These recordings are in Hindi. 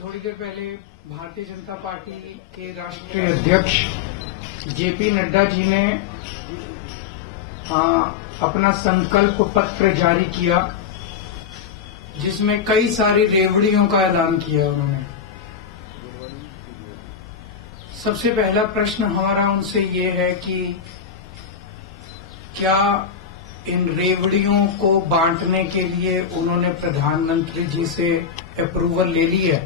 थोड़ी देर पहले भारतीय जनता पार्टी के राष्ट्रीय अध्यक्ष जेपी नड्डा जी ने अपना संकल्प पत्र जारी किया, जिसमें कई सारी रेवड़ियों का ऐलान किया उन्होंने। सबसे पहला प्रश्न हमारा उनसे ये है कि क्या इन रेवड़ियों को बांटने के लिए उन्होंने प्रधानमंत्री जी से अप्रूवल ले ली है?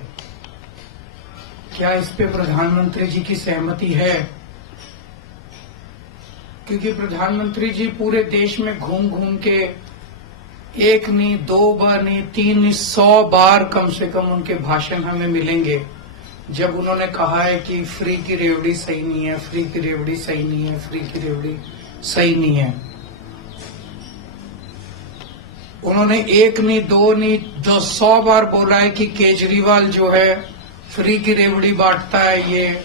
क्या इस पे प्रधानमंत्री जी की सहमति है? क्योंकि प्रधानमंत्री जी पूरे देश में घूम घूम के एक नहीं, दो बार नहीं, 300 बार कम से कम उनके भाषण हमें मिलेंगे, जब उन्होंने कहा है कि फ्री की रेवड़ी सही नहीं है, फ्री की रेवड़ी सही नहीं है, फ्री की रेवड़ी सही नहीं है। उन्होंने एक नहीं, दो नहीं, जो 100 बार बोला है कि केजरीवाल जो है फ्री की रेवड़ी बांटता है, ये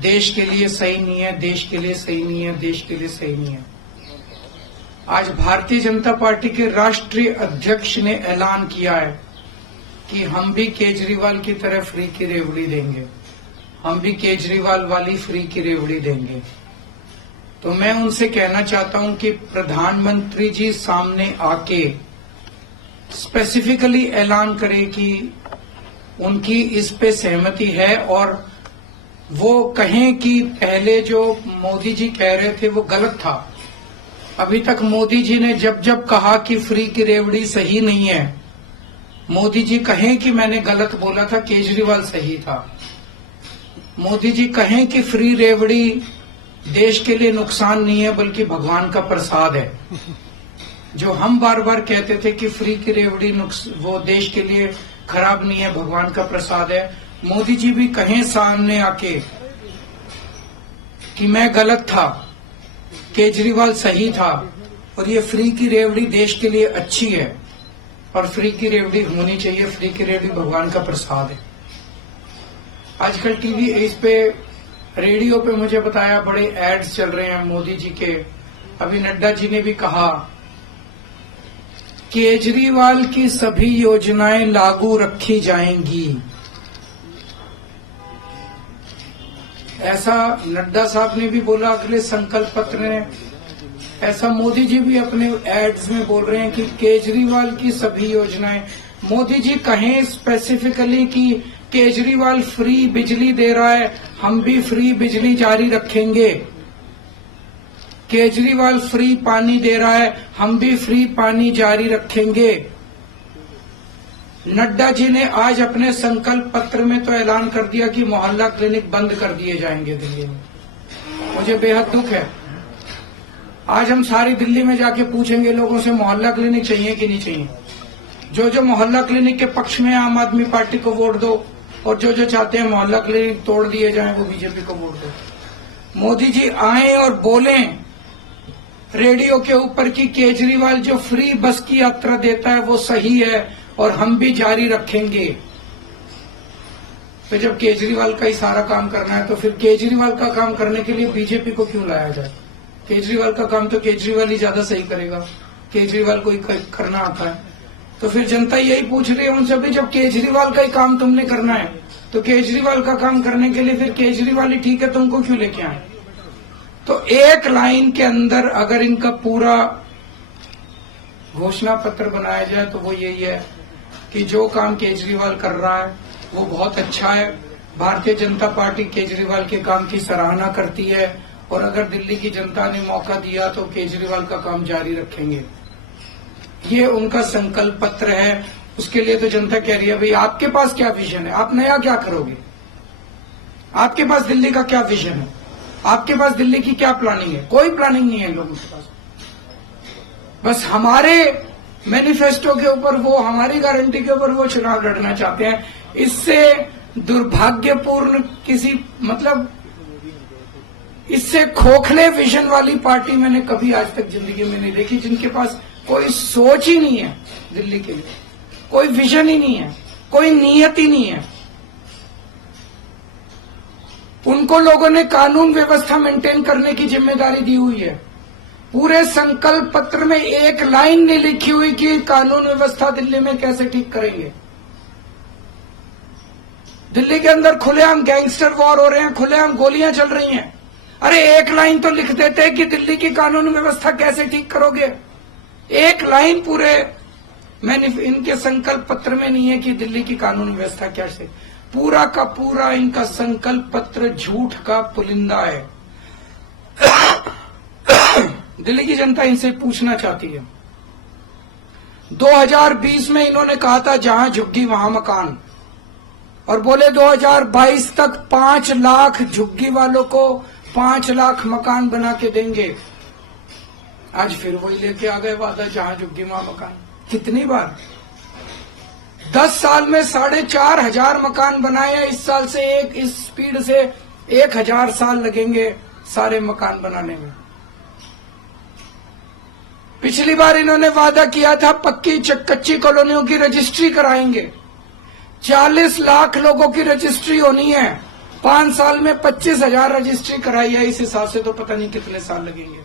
देश के लिए सही नहीं है, देश के लिए सही नहीं है, देश के लिए सही नहीं है। आज भारतीय जनता पार्टी के राष्ट्रीय अध्यक्ष ने ऐलान किया है कि हम भी केजरीवाल की तरह फ्री की रेवड़ी देंगे, हम भी केजरीवाल वाली फ्री की रेवड़ी देंगे। तो मैं उनसे कहना चाहता हूं कि प्रधानमंत्री जी सामने आके स्पेसिफिकली ऐलान करें कि उनकी इस पे सहमति है, और वो कहें कि पहले जो मोदी जी कह रहे थे वो गलत था। अभी तक मोदी जी ने जब जब कहा कि फ्री की रेवड़ी सही नहीं है, मोदी जी कहें कि मैंने गलत बोला था, केजरीवाल सही था। मोदी जी कहें कि फ्री रेवड़ी देश के लिए नुकसान नहीं है बल्कि भगवान का प्रसाद है। जो हम बार बार कहते थे कि फ्री की रेवड़ी वो देश के लिए खराब नहीं है, भगवान का प्रसाद है, मोदी जी भी कहें सामने आके कि मैं गलत था, केजरीवाल सही था, और ये फ्री की रेवड़ी देश के लिए अच्छी है और फ्री की रेवड़ी होनी चाहिए, फ्री की रेवड़ी भगवान का प्रसाद है। आजकल टीवी इस पे, रेडियो पे मुझे बताया बड़े एड्स चल रहे हैं मोदी जी के। अभी नड्डा जी ने भी कहा केजरीवाल की सभी योजनाएं लागू रखी जाएंगी। ऐसा नड्डा साहब ने भी बोला अगले संकल्प पत्र में, ऐसा मोदी जी भी अपने एड्स में बोल रहे हैं कि केजरीवाल की सभी योजनाएं। मोदी जी कहें स्पेसिफिकली कि केजरीवाल फ्री बिजली दे रहा है, हम भी फ्री बिजली जारी रखेंगे। केजरीवाल फ्री पानी दे रहा है, हम भी फ्री पानी जारी रखेंगे। नड्डा जी ने आज अपने संकल्प पत्र में तो ऐलान कर दिया कि मोहल्ला क्लिनिक बंद कर दिए जाएंगे दिल्ली में। मुझे बेहद दुख है। आज हम सारी दिल्ली में जाके पूछेंगे लोगों से मोहल्ला क्लिनिक चाहिए कि नहीं चाहिए। जो जो मोहल्ला क्लिनिक के पक्ष में आम आदमी पार्टी को वोट दो, और जो जो चाहते हैं मोहल्ला क्लिनिक तोड़ दिए जाएं वो बीजेपी को वोट दो। मोदी जी आए और बोलें रेडियो के ऊपर कि केजरीवाल जो फ्री बस की यात्रा देता है वो सही है और हम भी जारी रखेंगे। तो जब केजरीवाल का ही सारा काम करना है तो फिर केजरीवाल का काम करने के लिए बीजेपी को क्यों लाया जाए? केजरीवाल का काम तो केजरीवाल ही ज्यादा सही करेगा, केजरीवाल को ही करना आता है। तो फिर जनता यही पूछ रही है उनसे भी, जब केजरीवाल का ही काम तुमने करना है तो केजरीवाल का काम करने के लिए फिर केजरीवाल ही ठीक है, तुमको क्यों लेके आए? तो एक लाइन के अंदर अगर इनका पूरा घोषणा पत्र बनाया जाए तो वो यही है कि जो काम केजरीवाल कर रहा है वो बहुत अच्छा है। भारतीय जनता पार्टी केजरीवाल के काम की सराहना करती है, और अगर दिल्ली की जनता ने मौका दिया तो केजरीवाल का काम जारी रखेंगे। ये उनका संकल्प पत्र है। उसके लिए तो जनता कह रही है भाई आपके पास क्या विजन है, आप नया क्या करोगे? आपके पास दिल्ली का क्या विजन है? आपके पास दिल्ली की क्या प्लानिंग है? कोई प्लानिंग नहीं है लोगों के पास। बस हमारे मैनिफेस्टो के ऊपर, वो हमारी गारंटी के ऊपर वो चुनाव लड़ना चाहते हैं। इससे दुर्भाग्यपूर्ण किसी, मतलब इससे खोखले विजन वाली पार्टी मैंने कभी आज तक जिंदगी में नहीं देखी, जिनके पास कोई सोच ही नहीं है दिल्ली के लिए, कोई विजन ही नहीं है, कोई नीयत ही नहीं है। उनको लोगों ने कानून व्यवस्था मेंटेन करने की जिम्मेदारी दी हुई है। पूरे संकल्प पत्र में एक लाइन नहीं लिखी हुई कि कानून व्यवस्था दिल्ली में कैसे ठीक करेंगे। दिल्ली के अंदर खुलेआम गैंगस्टर वॉर हो रहे हैं, खुलेआम गोलियां चल रही हैं। अरे एक लाइन तो लिख देते कि दिल्ली की कानून व्यवस्था कैसे ठीक करोगे। एक लाइन पूरे इनके संकल्प पत्र में नहीं है कि दिल्ली की कानून व्यवस्था कैसे। पूरा का पूरा इनका संकल्प पत्र झूठ का पुलिंदा है। दिल्ली की जनता इनसे पूछना चाहती है, 2020 में इन्होंने कहा था जहां झुग्गी वहां मकान, और बोले 2022 तक 5 लाख झुग्गी वालों को 5 लाख मकान बना के देंगे। आज फिर वही लेके आ गए वादा, जहां झुग्गी वहां मकान। कितनी बार? 10 साल में 4,500 मकान बनाए हैं। इस साल से इस स्पीड से 1,000 साल लगेंगे सारे मकान बनाने में। पिछली बार इन्होंने वादा किया था पक्की कच्ची कॉलोनियों की रजिस्ट्री कराएंगे। 40 लाख लोगों की रजिस्ट्री होनी है। 5 साल में 25,000 रजिस्ट्री कराई है। इस हिसाब से तो पता नहीं कितने साल लगेंगे।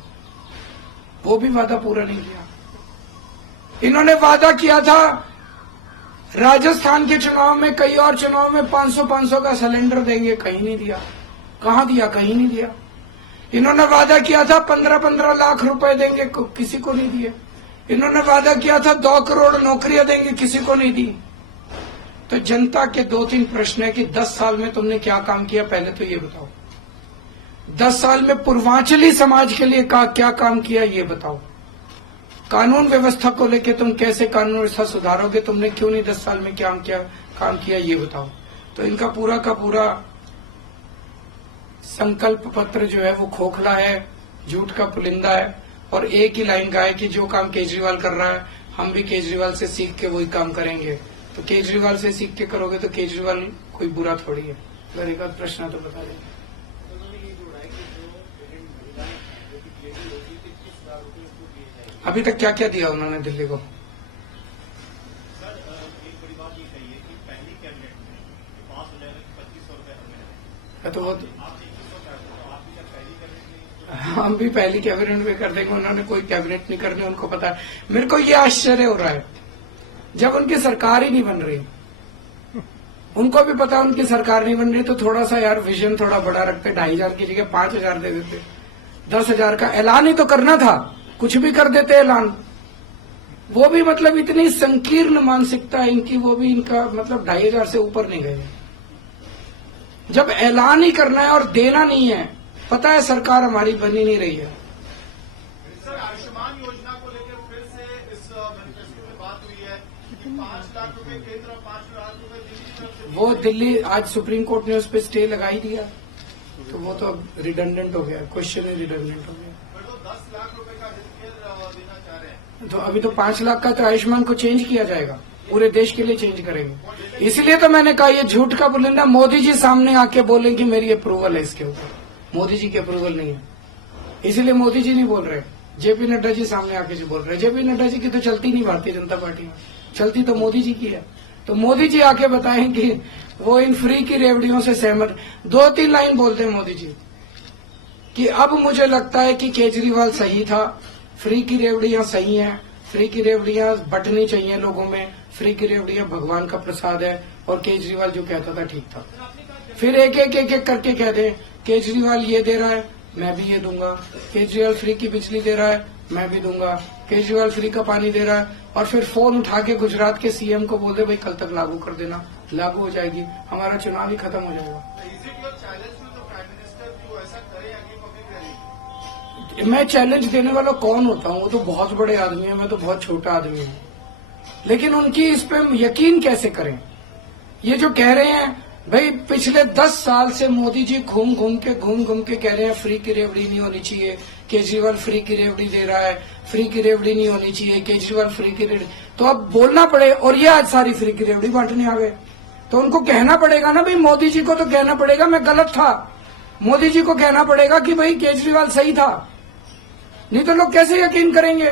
वो भी वादा पूरा नहीं किया। इन्होंने वादा किया था राजस्थान के चुनाव में, कई और चुनाव में 500 का सिलेंडर देंगे, कहीं नहीं दिया। कहां दिया? कहीं नहीं दिया। इन्होंने वादा किया था 15 लाख रुपए देंगे, किसी को नहीं दिए। इन्होंने वादा किया था 2 करोड़ नौकरियां देंगे, किसी को नहीं दी। तो जनता के 2-3 प्रश्न है कि 10 साल में तुमने क्या काम किया, पहले तो ये बताओ। 10 साल में पूर्वांचली समाज के लिए क्या काम किया, ये बताओ। कानून व्यवस्था को लेकर तुम कैसे कानून व्यवस्था सुधारोगे, तुमने क्यों नहीं 10 साल में क्या काम किया, ये बताओ। तो इनका पूरा का पूरा संकल्प पत्र जो है वो खोखला है, झूठ का पुलिंदा है, और एक ही लाइन का है कि जो काम केजरीवाल कर रहा है हम भी केजरीवाल से सीख के वही काम करेंगे। तो केजरीवाल से सीख के करोगे तो केजरीवाल कोई बुरा थोड़ी है। अगर एक आध प्रश्न तो बता देंगे। अभी तक क्या क्या दिया उन्होंने दिल्ली को? तो वो हम भी पहली कैबिनेट में कर देंगे, उन्होंने कोई कैबिनेट नहीं करनी, उनको पता है। मेरे को ये आश्चर्य हो रहा है जब उनकी सरकार ही नहीं बन रही, उनको भी पता उनकी सरकार नहीं बन रही, तो थोड़ा सा यार विजन थोड़ा बड़ा रखते, 2,500 की जगह 5,000 दे देते, 10,000 का ऐलान ही तो करना था, कुछ भी कर देते ऐलान। वो भी मतलब इतनी संकीर्ण मानसिकता है इनकी, वो भी इनका मतलब 2,500 से ऊपर नहीं गए। जब ऐलान ही करना है और देना नहीं है, पता है सरकार हमारी बनी नहीं रही है। सर, आयुष्मान योजना को लेकर फिर से इस मैनिफेस्टो में बात हुई है कि 5 लाख रुपए केंद्र और 5 लाख रुपए दिल्ली की तरफ से। वो दिल्ली आज सुप्रीम कोर्ट ने उस पर स्टे लगा ही दिया, तो वो तो अब रिडंडेंट हो गया, क्वेश्चन ही रिडंडेंट हो गया। पर वो 10 लाख रुपए का हेल्थ देना चाह रहे हैं। तो अभी तो 5 लाख का तो आयुष्मान को चेंज किया जाएगा, पूरे देश के लिए चेंज करेंगे। इसलिए तो मैंने कहा ये झूठ का पुलिंदा। मोदी जी सामने आके बोले कि मेरी अप्रूवल है इसके ऊपर, मोदी जी की अप्रूवल नहीं है, इसलिए मोदी जी नहीं बोल रहे, जेपी नड्डा जी सामने आके जो बोल रहे। जेपी नड्डा जी की तो चलती नहीं भारतीय जनता पार्टी में, चलती तो मोदी जी की है। तो मोदी जी आके बताएं कि वो इन फ्री की रेवड़ियों से सहमत। 2-3 लाइन बोलते हैं मोदी जी कि अब मुझे लगता है कि केजरीवाल सही था, फ्री की रेवड़ियां सही हैं, फ्री की रेवड़ियां बंटनी चाहिए लोगों में, फ्री की रेवड़ियां भगवान का प्रसाद है, और केजरीवाल जो कहता था ठीक था। फिर एक एक करके कह दे केजरीवाल ये दे रहा है मैं भी ये दूंगा, केजरीवाल फ्री की बिजली दे रहा है मैं भी दूंगा, केजरीवाल फ्री का पानी दे रहा है, और फिर फोन उठा के गुजरात के सीएम को बोल दे भाई कल तक लागू कर देना, लागू हो जाएगी, हमारा चुनाव ही खत्म हो जाएगा। मैं चैलेंज देने वाला कौन होता हूँ? वो तो बहुत बड़े आदमी है, मैं तो बहुत छोटा आदमी हूँ। लेकिन उनकी इस पे यकीन कैसे करें? ये जो कह रहे हैं भाई पिछले 10 साल से मोदी जी घूम घूम के कह रहे हैं फ्री की रेवड़ी नहीं होनी चाहिए, केजरीवाल फ्री की रेवड़ी दे रहा है, फ्री की रेवड़ी नहीं होनी चाहिए, केजरीवाल फ्री की रेवड़ी। तो अब बोलना पड़े, और ये आज सारी फ्री की रेवड़ी बांटने आ गए, तो उनको कहना पड़ेगा ना भाई, मोदी जी को तो कहना पड़ेगा मैं गलत था, मोदी जी को कहना पड़ेगा कि भाई केजरीवाल सही था, नहीं तो लोग कैसे यकीन करेंगे?